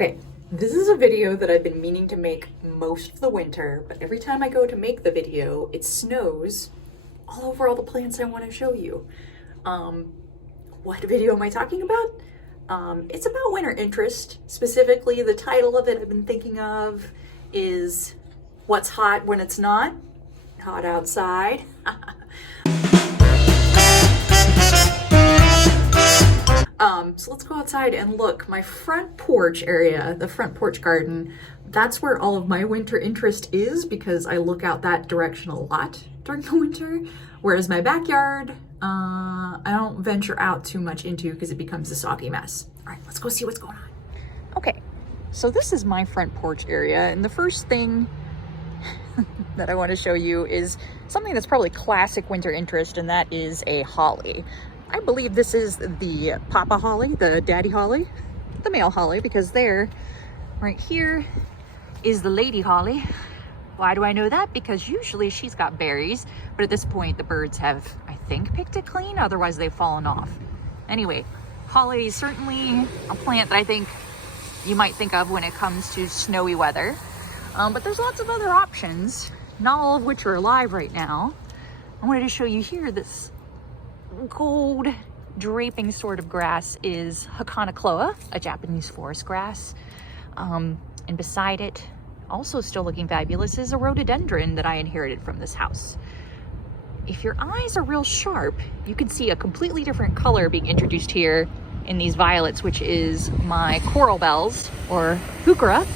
Okay, this is a video that I've been meaning to make most of the winter, but every time I go to make the video, it snows all over all the plants I want to show you. What video am I talking about? It's about winter interest. Specifically, the title of it I've been thinking of is What's Hot When It's Not? Hot outside. So let's go outside and look. My front porch area, the front porch garden, that's where all of my winter interest is because I look out that direction a lot during the winter. Whereas my backyard, I don't venture out too much into because it becomes a soggy mess. All right, let's go see what's going on. Okay, so this is my front porch area, and the first thing that I want to show you is something that's probably classic winter interest, and that is a holly. I believe this is the papa holly, the daddy holly, the male holly, because there, right here, is the lady holly. Why do I know that? Because usually she's got berries, but at this point the birds have, I think, picked it clean, otherwise they've fallen off. Anyway, holly is certainly a plant that I think you might think of when it comes to snowy weather. But there's lots of other options, not all of which are alive right now. I wanted to show you here this gold draping sort of grass is Hakanakloa, a Japanese forest grass. And beside it, also still looking fabulous, is a rhododendron that I inherited from this house. If your eyes are real sharp, you can see a completely different color being introduced here in these violets, which is my coral bells, or heuchera,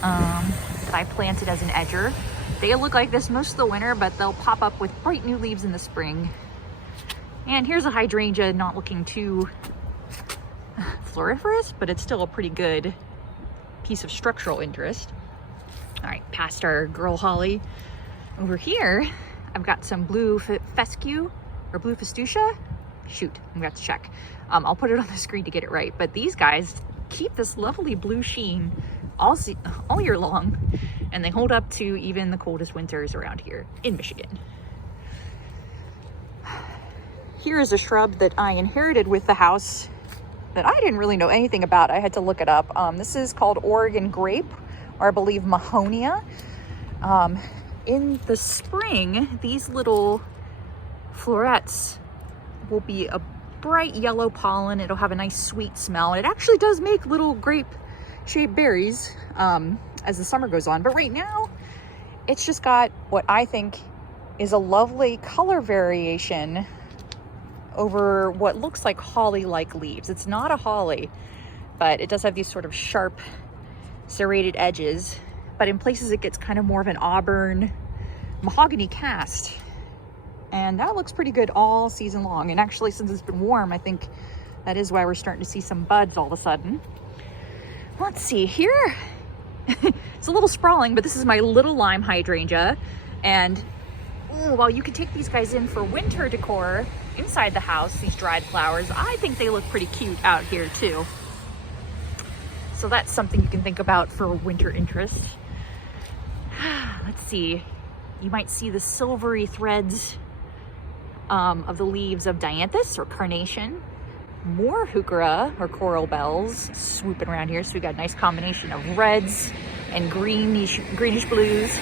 that I planted as an edger. They look like this most of the winter, but they'll pop up with bright new leaves in the spring. And here's a hydrangea, not looking too floriferous, but it's still a pretty good piece of structural interest. All right, past our girl holly. Over here, I've got some blue fescue or blue festucia. Shoot, I'm gonna have to check. I'll put it on the screen to get it right. But these guys keep this lovely blue sheen all year long, and they hold up to even the coldest winters around here in Michigan. Here is a shrub that I inherited with the house that I didn't really know anything about. I had to look it up. This is called Oregon grape, or I believe mahonia. In the spring, these little florets will be a bright yellow pollen. It'll have a nice sweet smell. It actually does make little grape-shaped berries as the summer goes on. But right now, it's just got what I think is a lovely color variation over what looks like holly-like leaves. It's not a holly, but it does have these sort of sharp serrated edges, but in places it gets kind of more of an auburn mahogany cast, and that looks pretty good all season long. And actually, since it's been warm, I think that is why we're starting to see some buds all of a sudden. Let's see here. It's a little sprawling, but this is my little lime hydrangea, and while you can take these guys in for winter decor inside the house, these dried flowers, I think they look pretty cute out here too. So that's something you can think about for winter interest. Let's see. You might see the silvery threads of the leaves of dianthus or carnation. More heuchera or coral bells swooping around here. So we got a nice combination of reds and greenish blues.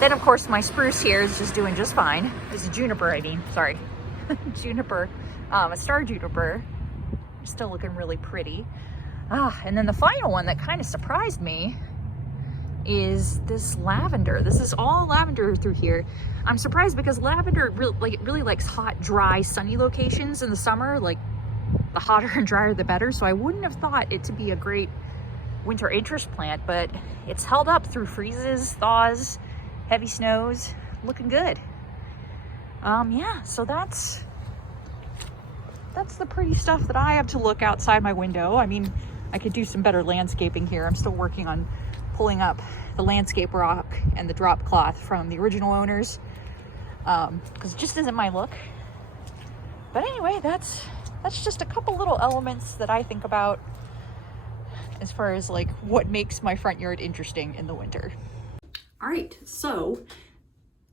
Then, of course, my spruce here is just doing just fine. This is juniper, sorry. Juniper, a star juniper, still looking really pretty. And then the final one that kind of surprised me is this lavender. This is all lavender through here. I'm surprised because lavender really likes hot, dry, sunny locations in the summer. Like, the hotter and drier the better. So I wouldn't have thought it to be a great winter interest plant, but it's held up through freezes, thaws, heavy snows, looking good. Yeah, so that's the pretty stuff that I have to look outside my window. I mean, I could do some better landscaping here. I'm still working on pulling up the landscape rock and the drop cloth from the original owners, because it just isn't my look. But anyway, that's just a couple little elements that I think about as far as like what makes my front yard interesting in the winter. All right, so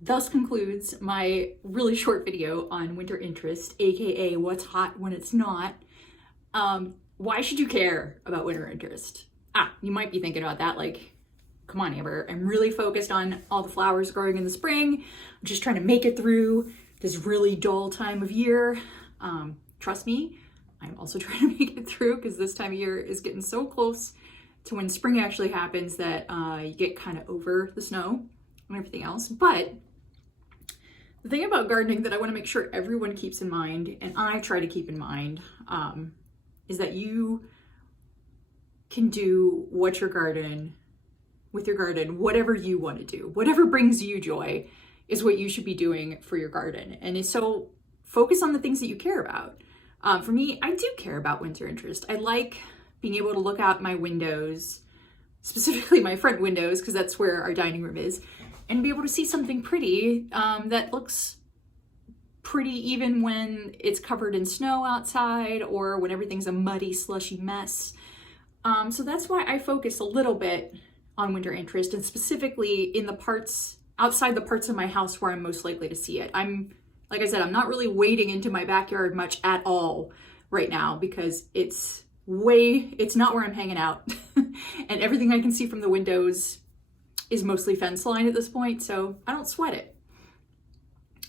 thus concludes my really short video on winter interest, aka what's hot when it's not. why should you care about winter interest? You might be thinking about that like, come on, Amber, I'm really focused on all the flowers growing in the spring. I'm just trying to make it through this really dull time of year. Trust me, I'm also trying to make it through because this time of year is getting so close to when spring actually happens that you get kind of over the snow and everything else. But the thing about gardening that I want to make sure everyone keeps in mind, and I try to keep in mind, is that you can do with your garden, whatever you want to do. Whatever brings you joy is what you should be doing for your garden. And so focus on the things that you care about. For me, I do care about winter interest. I like being able to look out my windows, specifically my front windows, because that's where our dining room is, and be able to see something pretty that looks pretty even when it's covered in snow outside or when everything's a muddy, slushy mess. So that's why I focus a little bit on winter interest, and specifically in the parts outside the parts of my house where I'm most likely to see it. Like I said, I'm not really wading into my backyard much at all right now because it's not where I'm hanging out. And everything I can see from the windows is mostly fence line at this point, so I don't sweat it.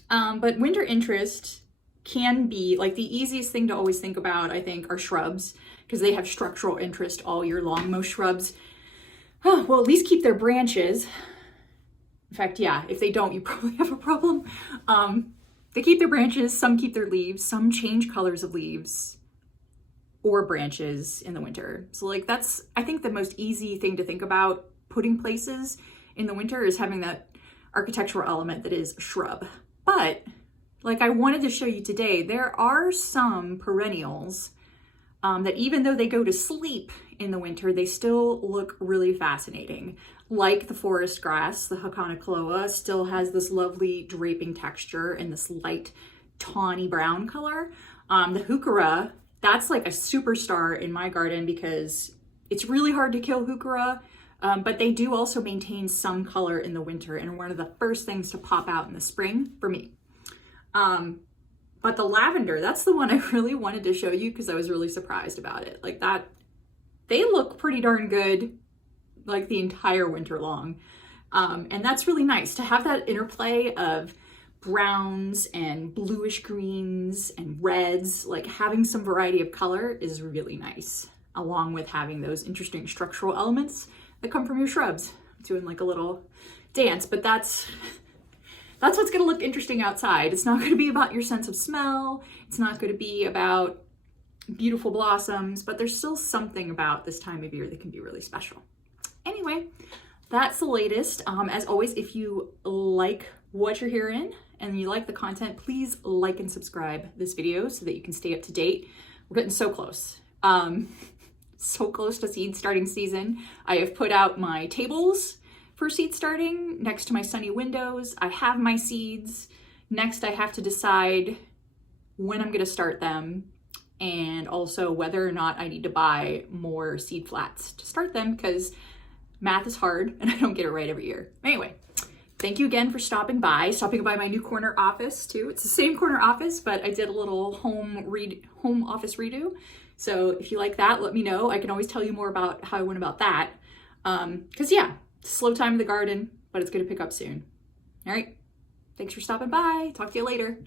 But winter interest can be, like, the easiest thing to always think about, I think, are shrubs, because they have structural interest all year long. Most shrubs, well, at least keep their branches. In fact, yeah, if they don't, you probably have a problem. They keep their branches, some keep their leaves, some change colors of leaves or branches in the winter. So like that's, I think, the most easy thing to think about putting places in the winter is having that architectural element that is a shrub. But like I wanted to show you today, there are some perennials that even though they go to sleep in the winter, they still look really fascinating. Like the forest grass, the Haconocloa still has this lovely draping texture and this light tawny brown color. The heuchera, that's like a superstar in my garden because it's really hard to kill heuchera, but they do also maintain some color in the winter and are one of the first things to pop out in the spring for me. But the lavender, that's the one I really wanted to show you because I was really surprised about it. Like that, they look pretty darn good like the entire winter long. And that's really nice to have that interplay of browns and bluish greens and reds. Like having some variety of color is really nice, along with having those interesting structural elements that come from your shrubs. Doing like a little dance, but that's what's gonna look interesting outside. It's not gonna be about your sense of smell. It's not gonna be about beautiful blossoms, but there's still something about this time of year that can be really special. Anyway, that's the latest. As always, if you like what you're hearing and you like the content, please like and subscribe this video so that you can stay up to date. We're getting so close. So close to seed starting season. I have put out my tables for seed starting next to my sunny windows. I have my seeds. Next, I have to decide when I'm gonna start them and also whether or not I need to buy more seed flats to start them because math is hard and I don't get it right every year. Anyway, thank you again for stopping by my new corner office too. It's the same corner office, but I did a little home office redo. So if you like that, let me know. I can always tell you more about how I went about that. Cause yeah, slow time in the garden, but it's gonna pick up soon. All right, thanks for stopping by. Talk to you later.